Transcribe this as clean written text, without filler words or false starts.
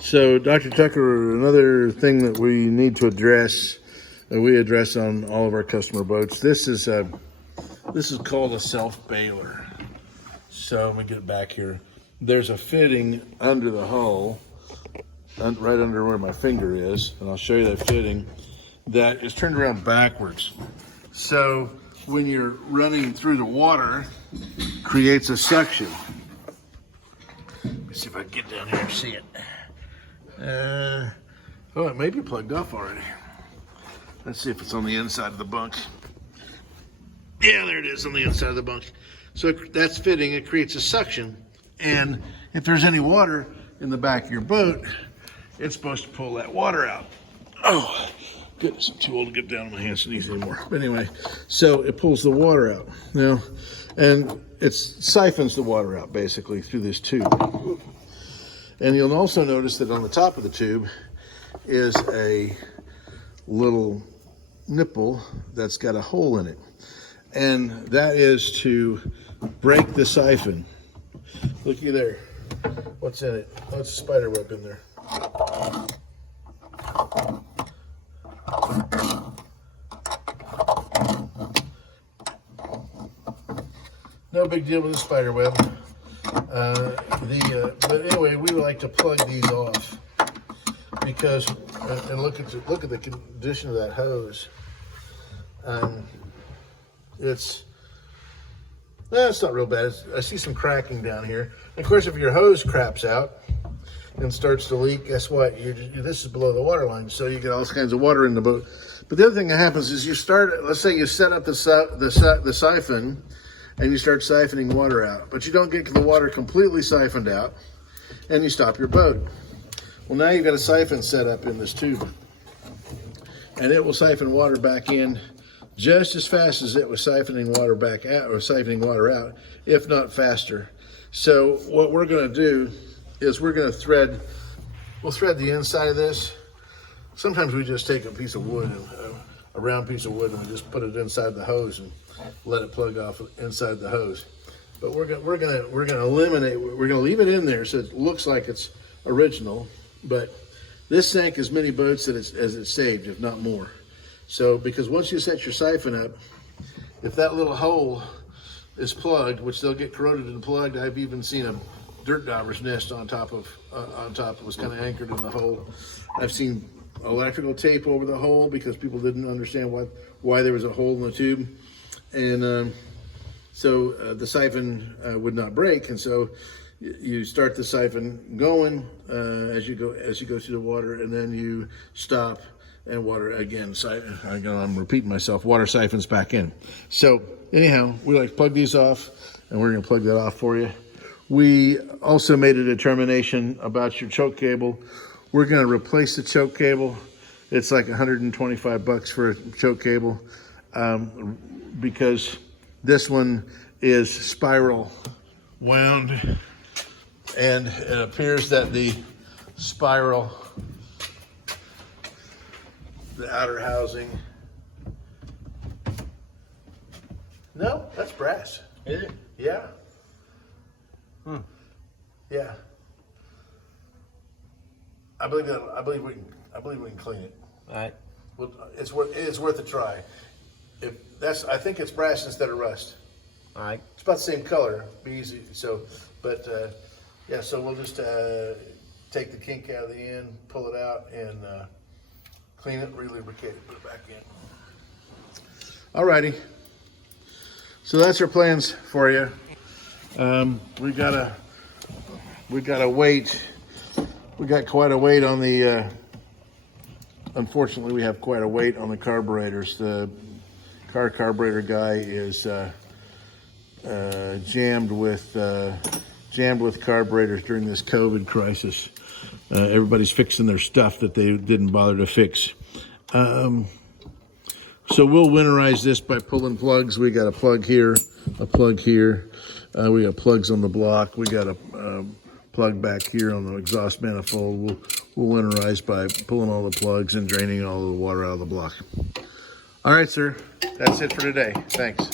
So, Dr. Tucker, another thing that we need to address, that we address on all of our customer boats, this is called a self bailer. So, let me get it back here. There's a fitting under the hull, right under where my finger is, and I'll show you that fitting, that is turned around backwards. So, when you're running through the water, creates a suction. Let's see if I can get down here and see it. Oh, it may be plugged off already. Let's see if it's on the inside of the bunk. Yeah, there it is on the inside of the bunk. So that's fitting, it creates a suction. And if there's any water in the back of your boat, it's supposed to pull that water out. Oh, goodness, I'm too old to get down on my hands and knees anymore. But anyway, so it pulls the water out. Now, and it siphons the water out basically through this tube. And you'll also notice that on the top of the tube is a little nipple that's got a hole in it. And that is to break the siphon. Looky there. What's in it? Oh, it's a spider web in there. No big deal with the spider web. But anyway, we like to plug these off because, and look at the condition of that hose. It's not real bad. I see some cracking down here. Of course, if your hose craps out and starts to leak, guess what? This is below the water line, so you get all kinds of water in the boat. But the other thing that happens is let's say you set up the siphon, and you start siphoning water out, but you don't get the water completely siphoned out, and you stop your boat. Well, now you've got a siphon set up in this tube, and it will siphon water back in just as fast as it was siphoning water back out, or siphoning water out, if not faster. So what we're going to do is we'll thread the inside of this. Sometimes we just take a piece of wood, a round piece of wood, and we just put it inside the hose and let it plug off inside the hose. But we're gonna leave it in there so it looks like it's original. But this sank as many boats as it saved, if not more. So because once you set your siphon up, if that little hole is plugged, which they'll get corroded and plugged, I've even seen a dirt dauber's nest on top of it was kind of anchored in the hole. I've seen electrical tape over the hole because people didn't understand why there was a hole in the tube. And so the siphon would not break, and so you start the siphon going as you go through the water, and then you stop, and water again. I'm repeating myself. Water siphons back in. So anyhow, we like to plug these off, and we're going to plug that off for you. We also made a determination about your choke cable. We're going to replace the choke cable. It's like $125 for a choke cable. Because this one is spiral wound, and it appears that the spiral, the outer housing, no, that's brass. Is it? Yeah. Yeah. I believe we can clean it. All right. Well, it's worth a try. I think it's brass instead of rust. All right. It's about the same color, be easy. So, but yeah, so we'll just take the kink out of the end, pull it out, and clean it, re-lubricate it, put it back in. Alrighty. So that's our plans for you. We got quite a weight on the. Unfortunately, we have quite a weight on the carburetors. The carburetor guy is jammed with carburetors during this COVID crisis. Everybody's fixing their stuff that they didn't bother to fix. So we'll winterize this by pulling plugs. We got a plug here, a plug here. We got plugs on the block. We got a plug back here on the exhaust manifold. We'll winterize by pulling all the plugs and draining all of the water out of the block. All right, sir. That's it for today. Thanks.